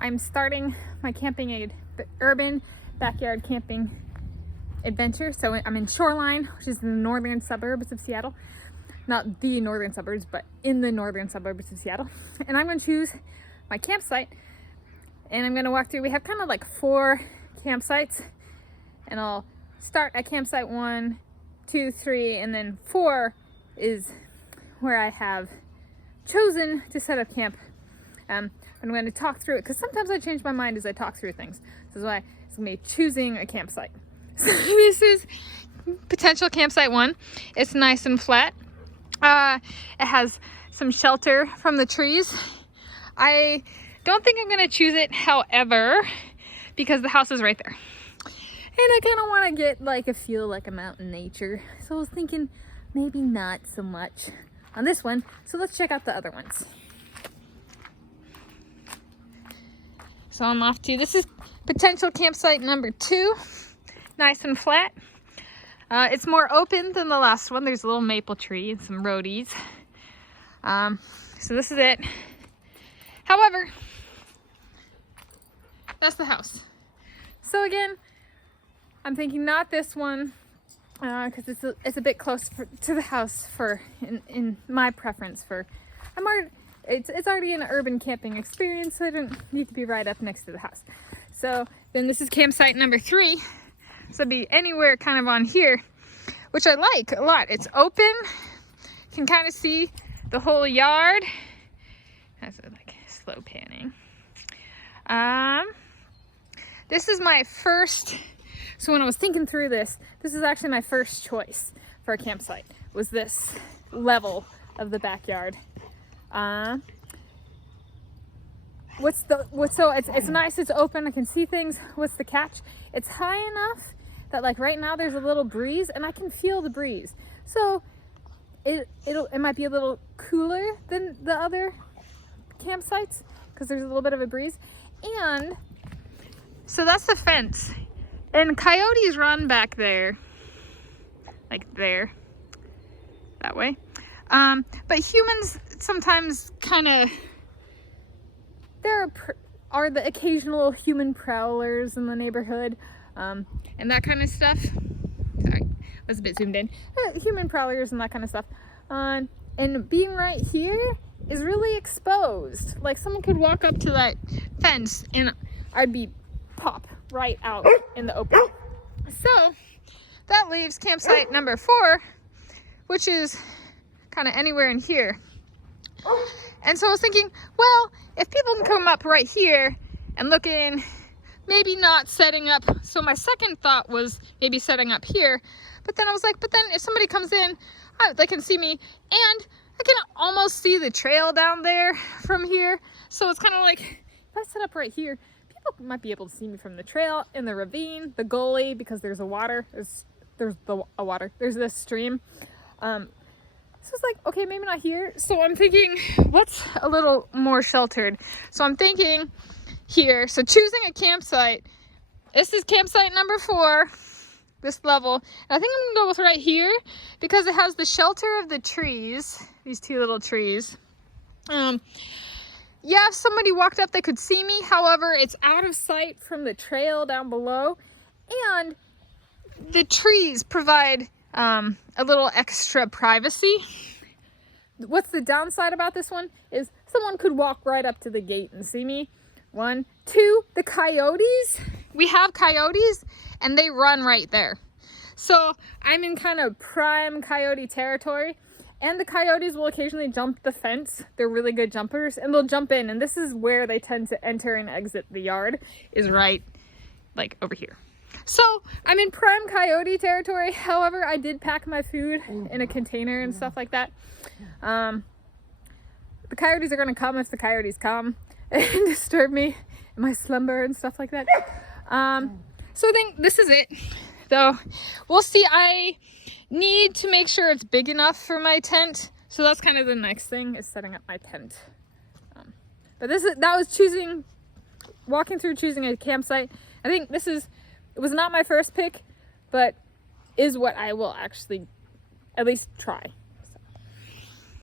I'm starting my urban backyard camping adventure. So I'm in Shoreline, which is the northern suburbs of Seattle. Not the northern suburbs, but in the northern suburbs of Seattle. And I'm going to choose my campsite, and I'm going to walk through. We have kind of like 4 campsites, and I'll start at campsite 1, 2, 3, and then 4 is where I have chosen to set up camp. I'm going to talk through it because sometimes I change my mind as I talk through things. This is why it's going to be choosing a campsite. So this is potential campsite 1. It's nice and flat. It has some shelter from the trees. I don't think I'm going to choose it, however, because the house is right there. And I kind of want to get like a feel like I'm out in nature. So I was thinking maybe not so much on this one. So let's check out the other ones. So I'm off to, this is potential campsite number 2. Nice and flat. It's more open than the last one. There's a little maple tree and some roadies. So this is it. However, that's the house. So again, I'm thinking not this one because it's a bit close to the house for in my preference for. It's already an urban camping experience, so I don't need to be right up next to the house. So then this is campsite number 3. So it'd be anywhere kind of on here, which I like a lot. It's open, you can kind of see the whole yard. That's like slow panning. This is my first, so when I was thinking through this is actually my first choice for a campsite, was this level of the backyard. It's nice, it's open, I can see things. What's the catch? It's high enough that like right now there's a little breeze and I can feel the breeze. So it might be a little cooler than the other campsites because there's a little bit of a breeze. And so that's the fence. And coyotes run back there, like there, that way. But humans sometimes kind of, there are the occasional human prowlers in the neighborhood, and that kind of stuff. Sorry, I was a bit zoomed in. Human prowlers and that kind of stuff. And being right here is really exposed. Like someone could walk up to that fence and I'd be pop right out in the open. So that leaves campsite number 4, which is kind of anywhere in here. And so I was thinking, well, if people can come up right here and look in, maybe not setting up. So my second thought was maybe setting up here, but then I was like, but then if somebody comes in, they can see me, and I can almost see the trail down there from here. So it's kind of like, if I set up right here, people might be able to see me from the trail, in the ravine, the gully, because there's a water, there's this stream. So it's like, okay, maybe not here. So I'm thinking, what's a little more sheltered? So I'm thinking here. So choosing a campsite. This is campsite number 4, this level. And I think I'm gonna go with right here because it has the shelter of the trees, these 2 little trees. Yeah, if somebody walked up, they could see me. However, it's out of sight from the trail down below. And the trees provide a little extra privacy. What's the downside about this one is someone could walk right up to the gate and see me. 1, 2, the coyotes. We have coyotes and they run right there. So I'm in kind of prime coyote territory, and the coyotes will occasionally jump the fence. They're really good jumpers and they'll jump in, and this is where they tend to enter and exit the yard, is right like over here. So I'm in prime coyote territory. However, I did pack my food in a container and stuff like that. The coyotes are going to come if the coyotes come and disturb me in my slumber and stuff like that. So I think this is it, though. We'll see. I need to make sure it's big enough for my tent. So that's kind of the next thing, is setting up my tent. But that was walking through choosing a campsite. I think it was not my first pick, but is what I will actually at least try.